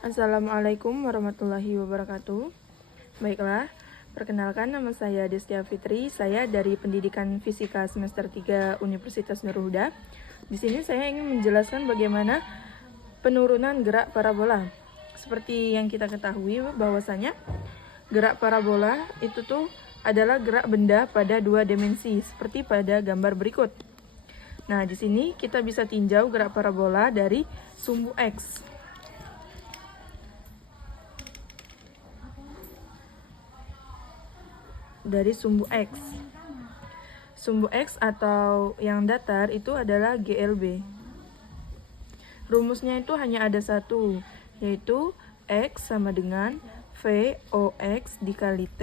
Assalamualaikum warahmatullahi wabarakatuh. Baiklah, perkenalkan nama saya Destia Fitri. Saya dari Pendidikan Fisika semester 3 Universitas Nurul Huda. Di sini saya ingin menjelaskan bagaimana penurunan gerak parabola. Seperti yang kita ketahui bahwasanya gerak parabola itu tuh adalah gerak benda pada dua dimensi seperti pada gambar berikut. Nah, di sini kita bisa tinjau gerak parabola dari sumbu X. Dari sumbu X. Sumbu X atau yang datar itu adalah GLB. Rumusnya itu hanya ada satu, yaitu X sama dengan VOX dikali T.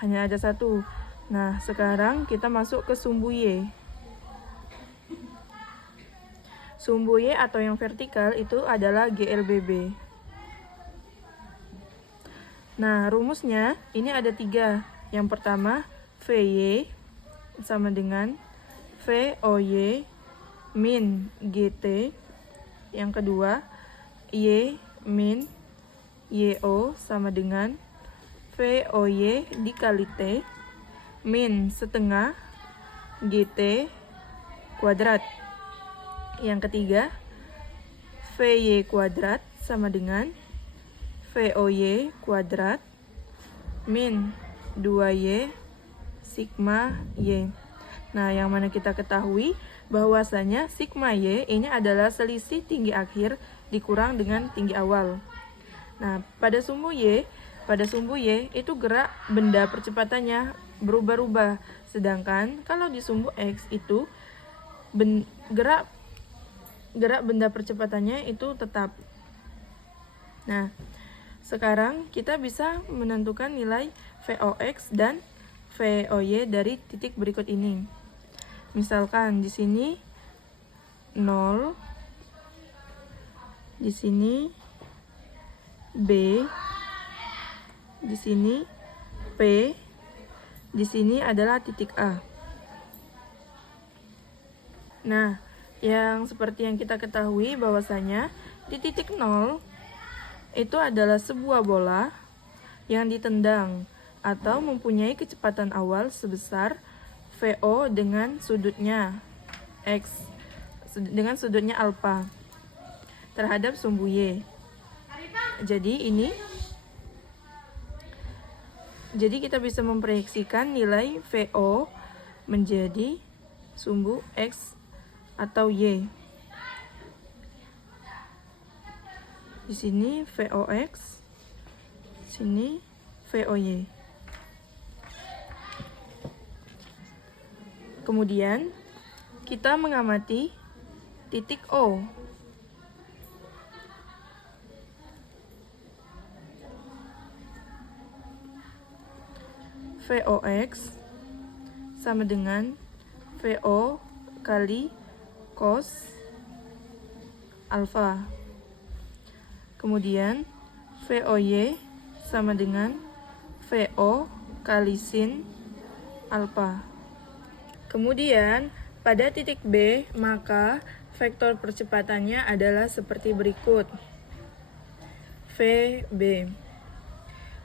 Hanya ada satu. Nah, sekarang kita masuk ke sumbu Y. Sumbu Y atau yang vertikal itu adalah GLBB. Nah, rumusnya ini ada tiga. Yang pertama, VY sama dengan VOY min GT. Yang kedua, Y min YO sama dengan VOY dikali T min setengah GT kuadrat. Yang ketiga, VY kuadrat sama dengan VOY kuadrat min 2Y sigma Y. Nah, yang mana kita ketahui bahwasanya sigma Y ini adalah selisih tinggi akhir dikurang dengan tinggi awal. Nah, pada sumbu Y itu gerak benda percepatannya berubah-ubah. Sedangkan kalau di sumbu X itu gerak benda percepatannya itu tetap. Nah, sekarang kita bisa menentukan nilai VOX dan VOY dari titik berikut ini. Misalkan di sini 0, di sini B, di sini P, di sini adalah titik A. Nah, yang seperti yang kita ketahui bahwasanya di titik 0 itu adalah sebuah bola yang ditendang atau mempunyai kecepatan awal sebesar VO dengan sudutnya X, dengan sudutnya alfa terhadap sumbu Y. Jadi kita bisa memproyeksikan nilai VO menjadi sumbu X atau Y. Di sini VOX, sini VOY. Kemudian kita mengamati titik O. VOX sama dengan VO kali cos alfa. Kemudian VOY sama dengan VO kali sin alfa. Kemudian pada titik B maka vektor percepatannya adalah seperti berikut. VB.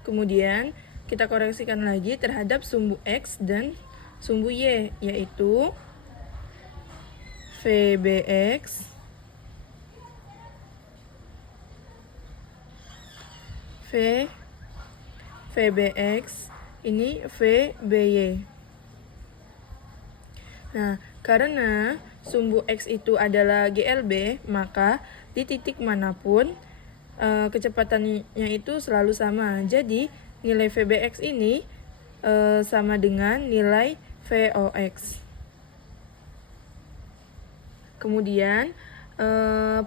Kemudian kita koreksikan lagi terhadap sumbu X dan sumbu Y, yaitu VBX VBX ini VBY. Nah, karena sumbu X itu adalah GLB, maka di titik manapun kecepatannya itu selalu sama. Jadi, nilai VBX ini sama dengan nilai VOX. Kemudian,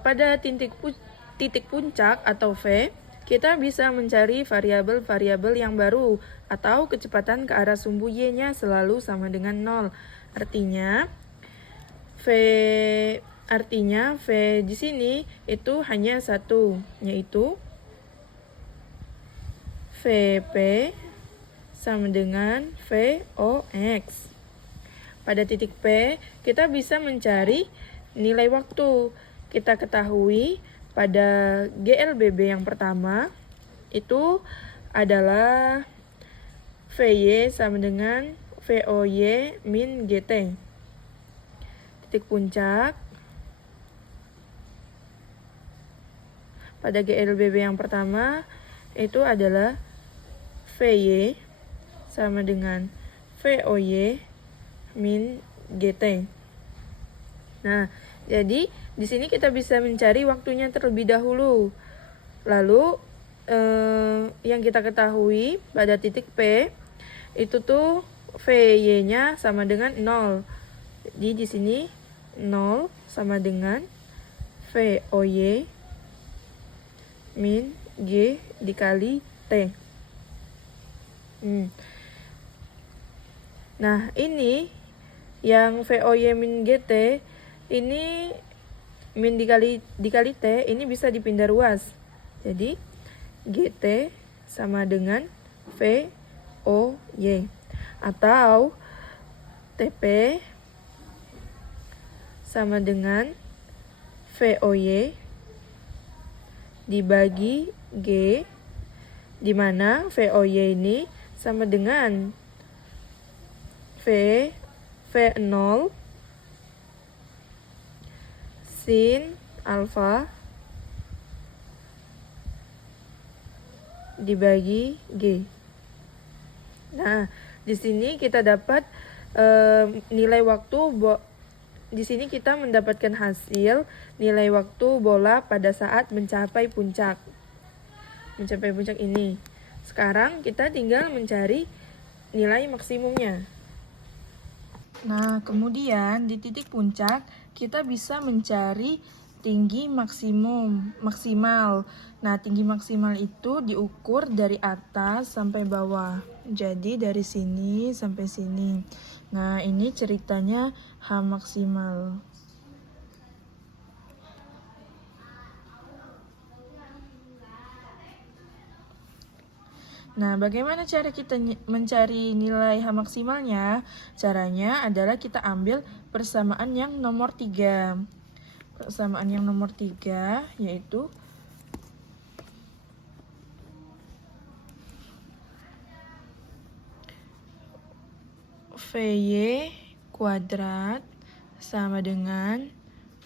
pada titik puncak atau V, kita bisa mencari variabel-variabel yang baru atau kecepatan ke arah sumbu Y-nya selalu sama dengan 0. Artinya V di sini itu hanya satu, yaitu VP sama dengan VOX. Pada titik P, kita bisa mencari nilai waktu. Kita ketahui pada GLBB yang pertama itu adalah VY sama dengan VOY min GT. Titik puncak pada GLBB yang pertama itu adalah VY sama dengan VOY min GT. Nah, jadi di sini kita bisa mencari waktunya terlebih dahulu. Lalu yang kita ketahui pada titik P itu tuh VY-nya sama dengan 0. Jadi di sini 0 sama dengan VOY min G dikali T. Nah, ini yang VOY min GT ini min dikali T ini bisa dipindah ruas. Jadi GT sama dengan VOY atau TP sama dengan VOY dibagi G, di mana VOY ini sama dengan V0 sin alfa dibagi G. Nah, di sini kita dapat nilai waktu di sini kita mendapatkan hasil nilai waktu bola pada saat mencapai puncak. Mencapai puncak ini. Sekarang kita tinggal mencari nilai maksimumnya. Nah, kemudian di titik puncak kita bisa mencari tinggi maksimal. Nah, tinggi maksimal itu diukur dari atas sampai bawah. Jadi dari sini sampai sini. Nah, ini ceritanya H maksimal. Nah, bagaimana cara kita mencari nilai H maksimalnya? Caranya adalah kita ambil persamaan yang nomor 3. Persamaan yang nomor 3 yaitu VY kuadrat sama dengan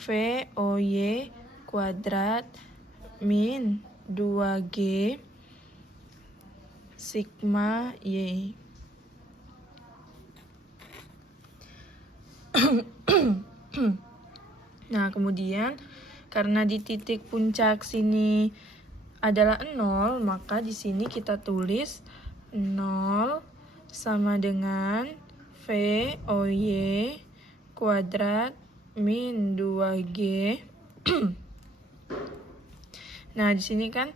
VOY kuadrat min 2G sigma Y. Nah, kemudian karena di titik puncak sini adalah 0, maka di sini kita tulis 0 sama dengan VOY kuadrat min 2G. Nah, di sini kan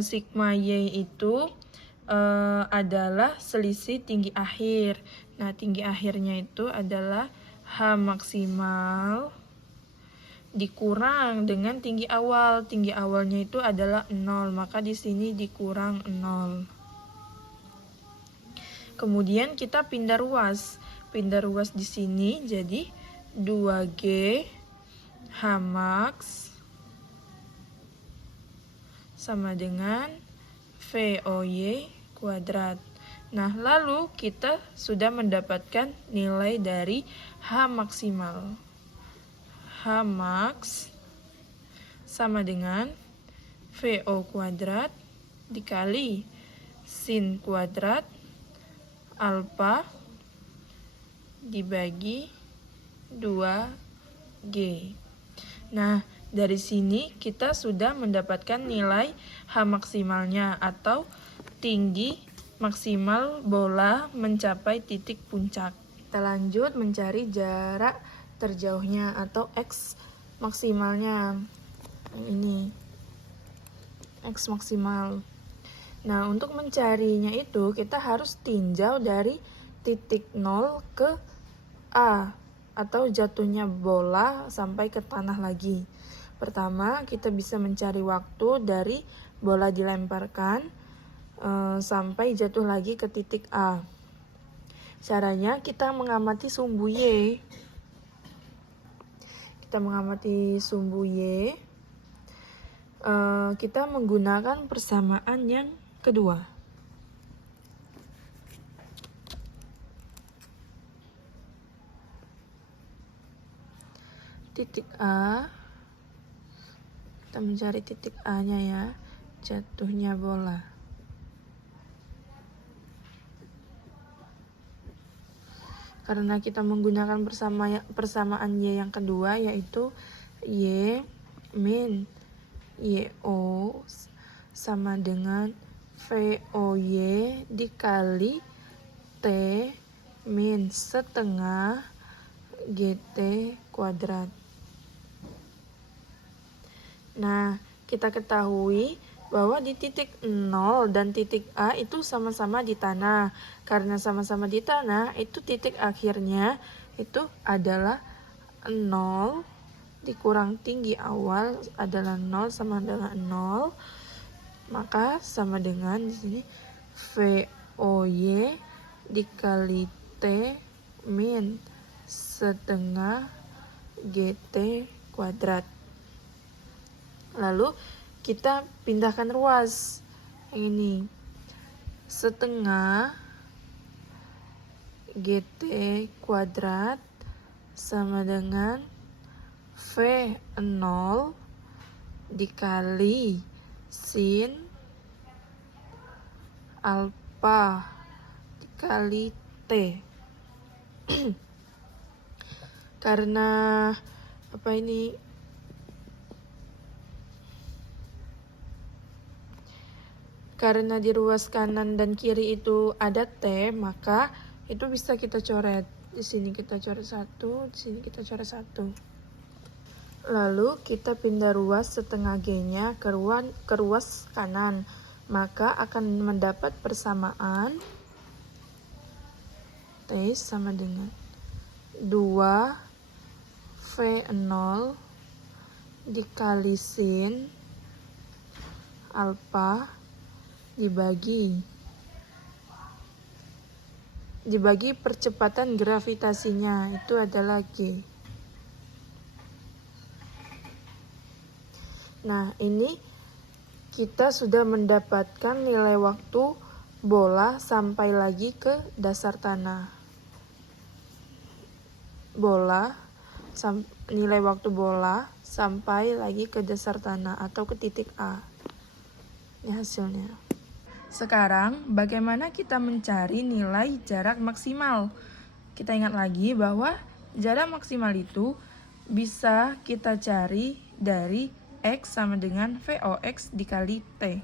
sigma Y itu adalah selisih tinggi akhir. Nah, tinggi akhirnya itu adalah H maksimal dikurang dengan tinggi awal. Tinggi awalnya itu adalah 0, maka di sini dikurang 0. Kemudian kita pindah ruas. Pindah ruas di sini jadi 2G H max sama dengan VOY kuadrat. Nah, lalu kita sudah mendapatkan nilai dari H maksimal. H max sama dengan VO kuadrat dikali sin kuadrat alfa dibagi 2G. Nah, dari sini kita sudah mendapatkan nilai H maksimalnya atau tinggi maksimal bola mencapai titik puncak. Kita lanjut mencari jarak terjauhnya atau X maksimalnya. Ini X maksimal. Nah, untuk mencarinya itu kita harus tinjau dari titik 0 ke A atau jatuhnya bola sampai ke tanah lagi. Pertama, kita bisa mencari waktu dari bola dilemparkan sampai jatuh lagi ke titik A. Caranya kita mengamati sumbu Y. Kita mengamati sumbu Y. kita menggunakan persamaan yang kedua. Titik A, kita mencari titik A-nya ya, jatuhnya bola. Karena kita menggunakan persamaan Y yang kedua, yaitu Y min YO sama dengan VOY dikali T min setengah GT kuadrat. Nah, kita ketahui bahwa di titik 0 dan titik A itu sama-sama di tanah. Karena sama-sama di tanah, itu titik akhirnya itu adalah 0 dikurang tinggi awal adalah 0 sama dengan 0. Maka sama dengan di sini VOY dikali T min setengah GT kuadrat. Lalu kita pindahkan ruas yang ini, setengah GT kuadrat sama dengan V0 dikali sin alfa dikali T. Karena apa ini? Karena di ruas kanan dan kiri itu ada T, maka itu bisa kita coret. Di sini kita coret 1, di sini kita coret 1. Lalu kita pindah ruas setengah G-nya ke ruas kanan, maka akan mendapat persamaan T sama dengan 2 V0 dikali sin alfa dibagi percepatan gravitasinya, itu adalah G. Nah, ini kita sudah mendapatkan nilai waktu bola sampai lagi ke dasar tanah. Nilai waktu bola sampai lagi ke dasar tanah atau ke titik A. Ini hasilnya. Sekarang, bagaimana kita mencari nilai jarak maksimal? Kita ingat lagi bahwa jarak maksimal itu bisa kita cari dari X sama dengan VOX dikali T.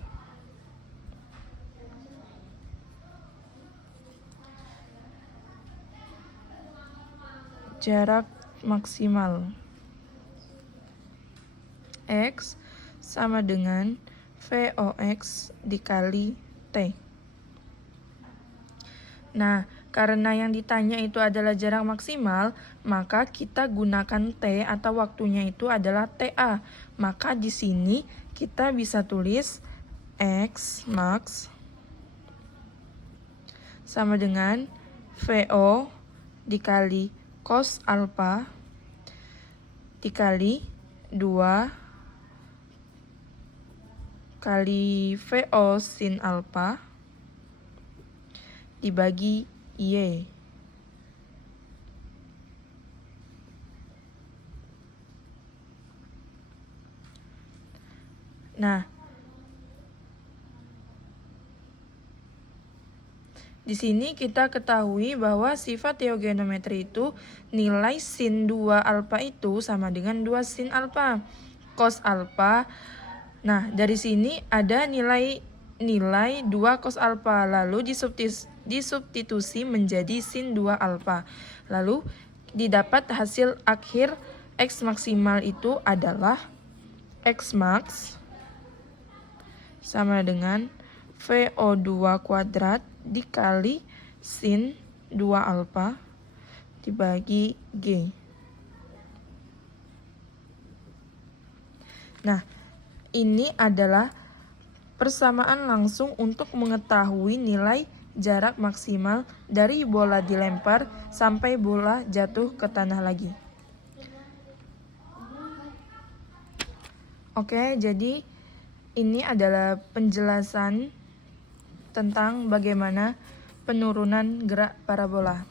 Jarak maksimal X sama dengan VOX dikali T. Nah, karena yang ditanya itu adalah jarak maksimal, maka kita gunakan T atau waktunya itu adalah TA. Maka di sini kita bisa tulis X max sama dengan VO dikali cos alpha dikali 2 kali VO sin alpha dibagi Y. Nah, di sini kita ketahui bahwa sifat teogeometri itu nilai sin 2 alfa itu sama dengan 2 sin alfa cos alfa. Nah, dari sini ada nilai 2 cos alfa, lalu disubstitusi menjadi sin 2 alfa. Lalu didapat hasil akhir X maksimal itu adalah X max sama dengan VO2 kuadrat dikali sin 2 alfa dibagi G. Nah, ini adalah persamaan langsung untuk mengetahui nilai jarak maksimal dari bola dilempar sampai bola jatuh ke tanah lagi. Oke, jadi ini adalah penjelasan tentang bagaimana penurunan gerak parabola.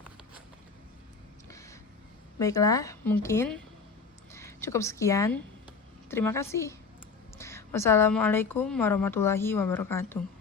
Baiklah, mungkin cukup sekian. Terima kasih. Wassalamualaikum warahmatullahi wabarakatuh.